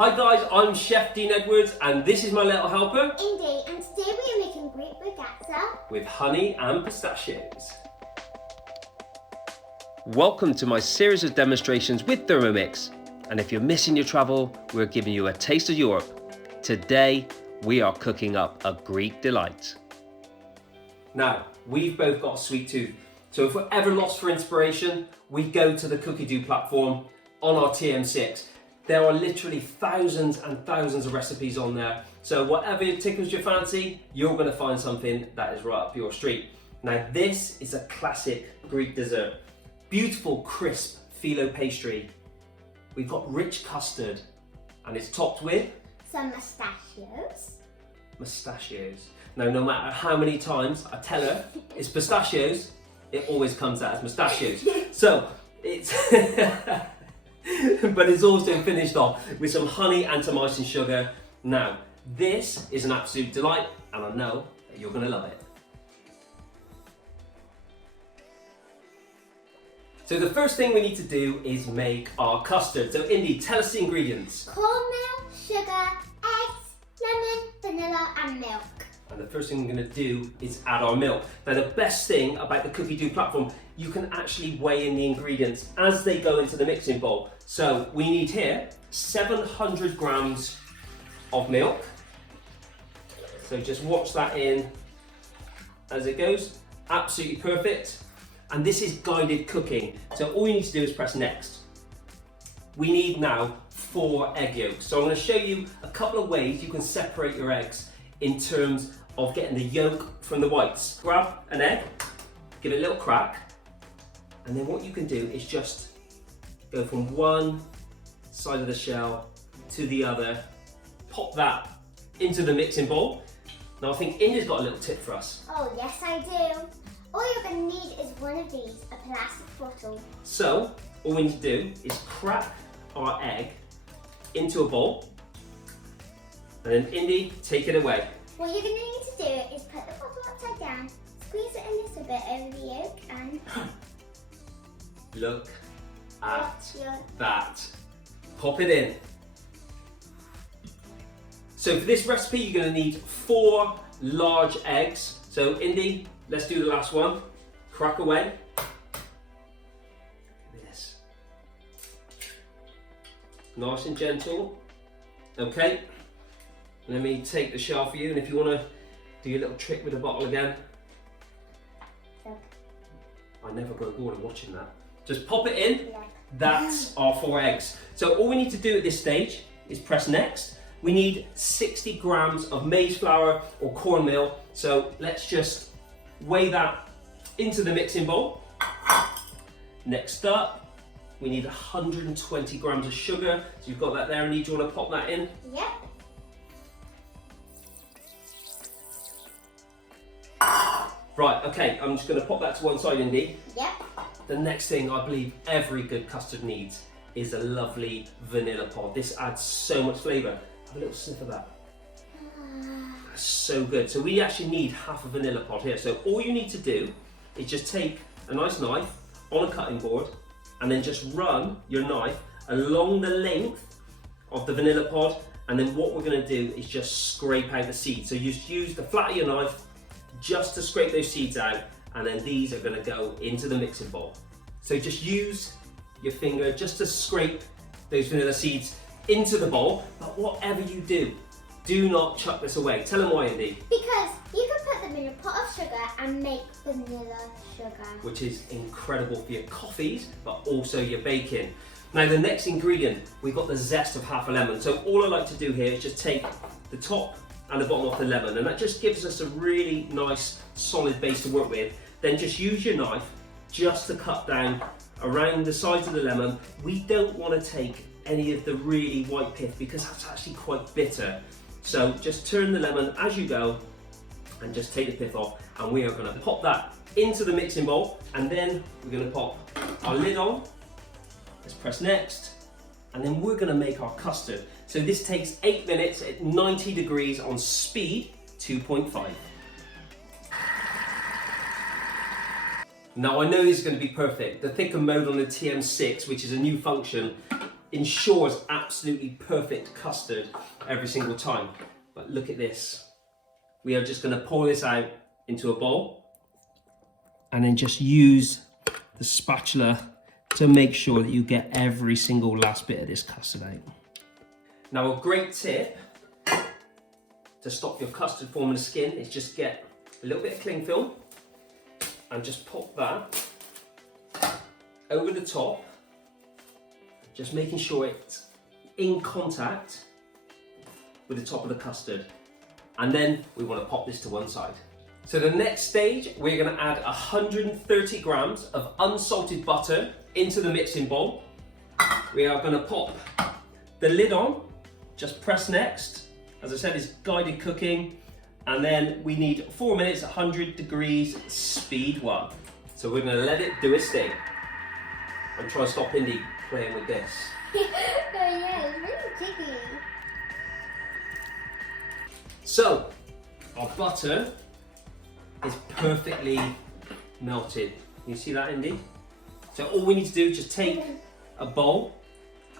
Hi guys, I'm Chef Dean Edwards and this is my little helper, Indy, and today we are making great Bougatsa with honey and pistachios. Welcome to my series of demonstrations with Thermomix. And if you're missing your travel, we're giving you a taste of Europe. Today, we are cooking up a Greek delight. Now, we've both got a sweet tooth. So if we're ever lost for inspiration, we go to the Cookidoo platform on our TM6. There are literally thousands and thousands of recipes on there. So whatever tickles your fancy, you're gonna find something that is right up your street. Now this is a classic Greek dessert. Beautiful, crisp filo pastry. We've got rich custard and it's topped with some pistachios. Pistachios. Now no matter how many times I tell her it's pistachios, it always comes out as pistachios. So it's but it's also finished off with some honey and some icing sugar. Now, this is an absolute delight, and I know that you're gonna love it. So the first thing we need to do is make our custard. So Indy, tell us the ingredients. Cornmeal, sugar, eggs, lemon, vanilla and milk. And the first thing we're gonna do is add our milk. Now the best thing about the Cookidoo platform, you can actually weigh in the ingredients as they go into the mixing bowl. So we need here 700 grams of milk. So just watch that in as it goes. Absolutely perfect. And this is guided cooking. So all you need to do is press next. We need now 4 egg yolks. So I'm gonna show you a couple of ways you can separate your eggs in terms of getting the yolk from the whites. Grab an egg, give it a little crack, and then what you can do is just go from one side of the shell to the other, pop that into the mixing bowl. Now I think Indy's got a little tip for us. Oh yes I do. All you're going to need is one of these, a plastic bottle. So all we need to do is crack our egg into a bowl, and then Indy, take it away. What you're going to need to do is put the bottle upside down, squeeze it a little bit over the yolk and look at your... that. Pop it in. So for this recipe, you're going to need 4 large eggs. So Indy, let's do the last one. Crack away. Look at this. Nice and gentle. Okay. Let me take the shell for you, and if you want to do your little trick with the bottle again. I never got bored of watching that. Just pop it in. Yeah. That's our 4 eggs. So all we need to do at this stage is press next. We need 60 grams of maize flour or cornmeal. So let's just weigh that into the mixing bowl. Next up, we need 120 grams of sugar. So you've got that there, and you want to pop that in? Yep. Right, okay, I'm just gonna pop that to one side, Indy. Yep. The next thing I believe every good custard needs is a lovely vanilla pod. This adds so much flavour. Have a little sniff of that. That's so good. So we actually need half a vanilla pod here. So all you need to do is just take a nice knife on a cutting board and then just run your knife along the length of the vanilla pod, and then what we're gonna do is just scrape out the seeds. So you just use the flat of your knife just to scrape those seeds out, and then these are gonna go into the mixing bowl. So just use your finger just to scrape those vanilla seeds into the bowl, but whatever you do not chuck this away. Tell them why, Indy. Because you can put them in a pot of sugar and make vanilla sugar. Which is incredible for your coffees, but also your baking. Now the next ingredient, we've got the zest of half a lemon. So all I like to do here is just take the top and the bottom of the lemon, and that just gives us a really nice solid base to work with. Then just use your knife just to cut down around the sides of the lemon. We don't want to take any of the really white pith because that's actually quite bitter. So just turn the lemon as you go and just take the pith off, and we are going to pop that into the mixing bowl, and then we're going to pop our lid on. Let's press next, and then we're going to make our custard. So this takes 8 minutes at 90 degrees on speed 2.5. Now I know this is going to be perfect. The thicker mode on the TM6, which is a new function, ensures absolutely perfect custard every single time. But look at this. We are just going to pour this out into a bowl and then just use the spatula to make sure that you get every single last bit of this custard out. Now, a great tip to stop your custard forming a skin is just get a little bit of cling film and just pop that over the top, just making sure it's in contact with the top of the custard. And then we want to pop this to one side. So the next stage, we're going to add 130 grams of unsalted butter into the mixing bowl. We are going to pop the lid on, just press next. As I said, it's guided cooking. And then we need 4 minutes, 100 degrees, speed 1. So we're going to let it do its thing. I'm trying to stop Indy playing with this. Oh yeah, it's really jiggly. So, our butter is perfectly melted. You see that, Indy? So all we need to do is just take a bowl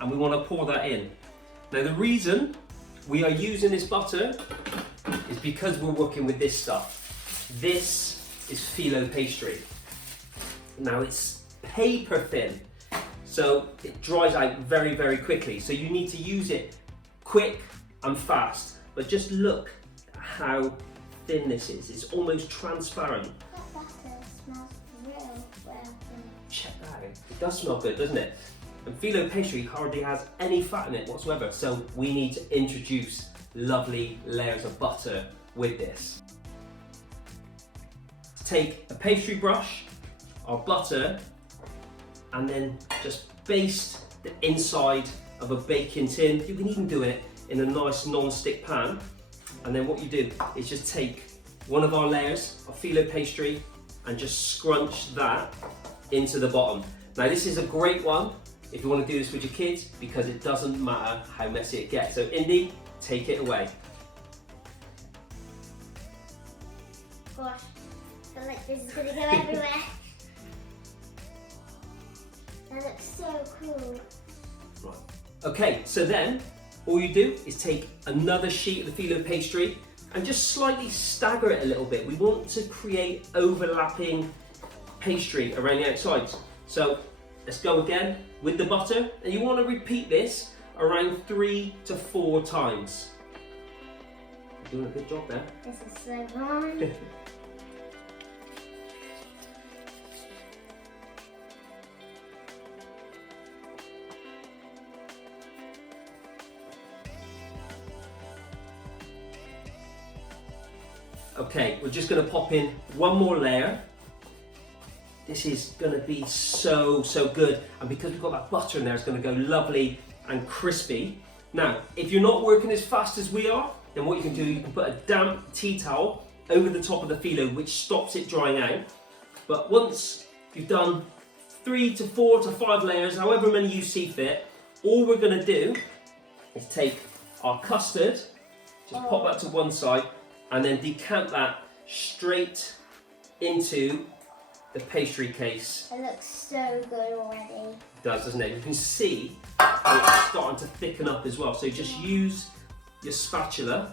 and we want to pour that in. Now the reason we are using this butter is because we're working with this stuff. This is filo pastry. Now it's paper thin, so it dries out very, very quickly. So you need to use it quick and fast. But just look at how thin this is. It's almost transparent. That butter smells real well. Check that out. It does smell good, doesn't it? And filo pastry hardly has any fat in it whatsoever, so we need to introduce lovely layers of butter with this. Take a pastry brush, our butter, and then just baste the inside of a baking tin. You can even do it in a nice non-stick pan. And then what you do is just take one of our layers of filo pastry and just scrunch that into the bottom. Now this is a great one if you want to do this with your kids because it doesn't matter how messy it gets. So Indy, take it away. Gosh, I feel like this is gonna go everywhere. That looks so cool. Right. Okay, so then all you do is take another sheet of the filo pastry and just slightly stagger it a little bit. We want to create overlapping pastry around the outsides. So let's go again with the butter, and you want to repeat this around 3 to 4 times. You're doing a good job there. This is so fun. Okay, we're just going to pop in one more layer. This is going to be so good, and because we've got that butter in there, it's going to go lovely and crispy. Now, if you're not working as fast as we are, then what you can do, you can put a damp tea towel over the top of the filo, which stops it drying out. But once you've done 3 to 4 to 5 layers, however many you see fit, all we're going to do is take our custard, just pop that to one side, and then decant that straight into the pastry case. It looks so good already. It does, doesn't it? You can see how it's starting to thicken up as well. So just use your spatula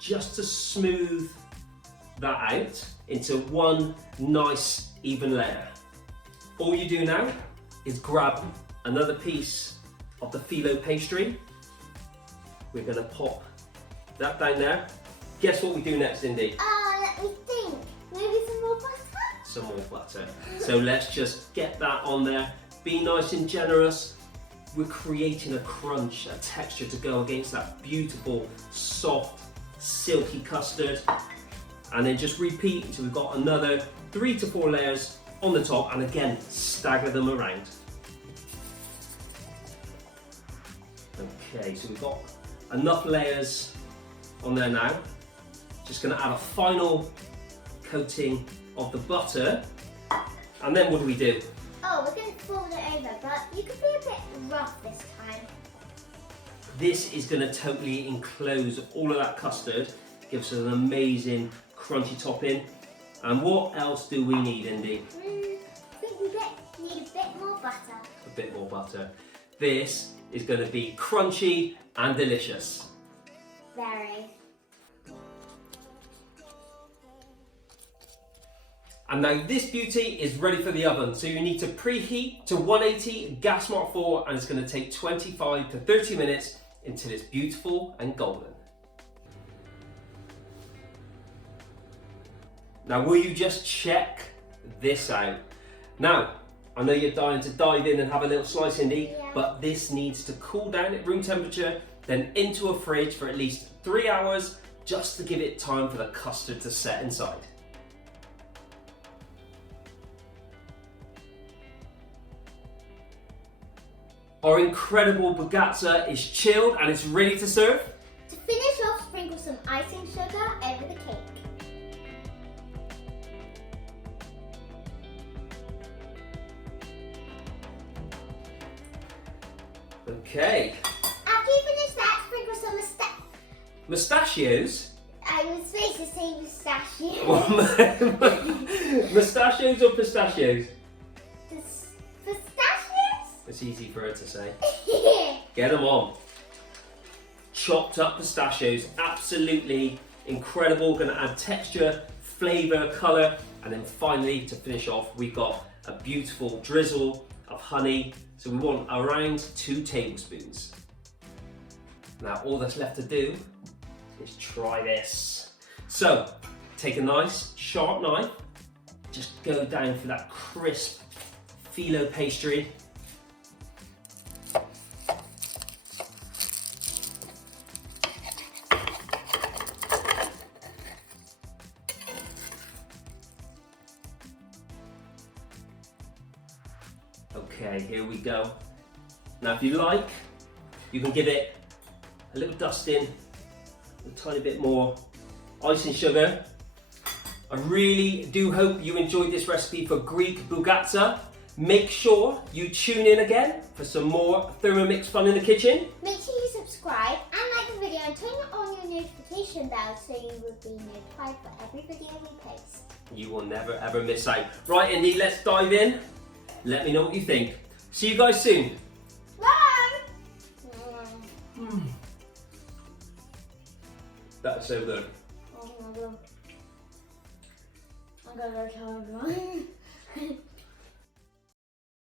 just to smooth that out into one nice even layer. All you do now is grab another piece of the filo pastry. We're going to pop that down there. Guess what we do next, Indy? Let me think. Maybe some more butter? Some more butter. So let's just get that on there. Be nice and generous. We're creating a crunch, a texture to go against that beautiful, soft, silky custard. And then just repeat until we've got another 3 to 4 layers on the top, and again, stagger them around. Okay, so we've got enough layers on there now. Just going to add a final coating of the butter, and then what do we do? Oh, we're going to fold it over, but you could be a bit rough this time. This is going to totally enclose all of that custard, gives us an amazing crunchy topping. And what else do we need, Indy? I think we need a bit more butter. A bit more butter. This is going to be crunchy and delicious. Very. And now this beauty is ready for the oven. So you need to preheat to 180 gas mark 4, and it's going to take 25 to 30 minutes until it's beautiful and golden. Now will you just check this out? Now, I know you're dying to dive in and have a little slice, Indy, but this needs to cool down at room temperature, then into a fridge for at least 3 hours, just to give it time for the custard to set inside. Our incredible Bougatsa is chilled and it's ready to serve. To finish off, sprinkle some icing sugar over the cake. Okay. After you finish that, sprinkle some Pistachios? I was supposed to say pistachio. Pistachios or pistachios? Pistachios? It's easy for her to say. Get them on. Chopped up pistachios, absolutely incredible. Gonna add texture, flavor, color, and then finally to finish off, we've got a beautiful drizzle of honey. So we want around 2 tablespoons. Now all that's left to do is try this. So take a nice sharp knife, just go down for that crisp filo pastry. Okay, here we go. Now if you like, you can give it a little dusting, a tiny bit more icing sugar. I really do hope you enjoyed this recipe for Greek Bougatsa. Make sure you tune in again for some more Thermomix fun in the kitchen. Make sure you subscribe and like the video and turn on your notification bell so you will be notified for every video we post. You will never ever miss out. Right, Indy, let's dive in. Let me know what you think. See you guys soon. Bye! That was so good. Oh my god. I'm gonna go tell everyone.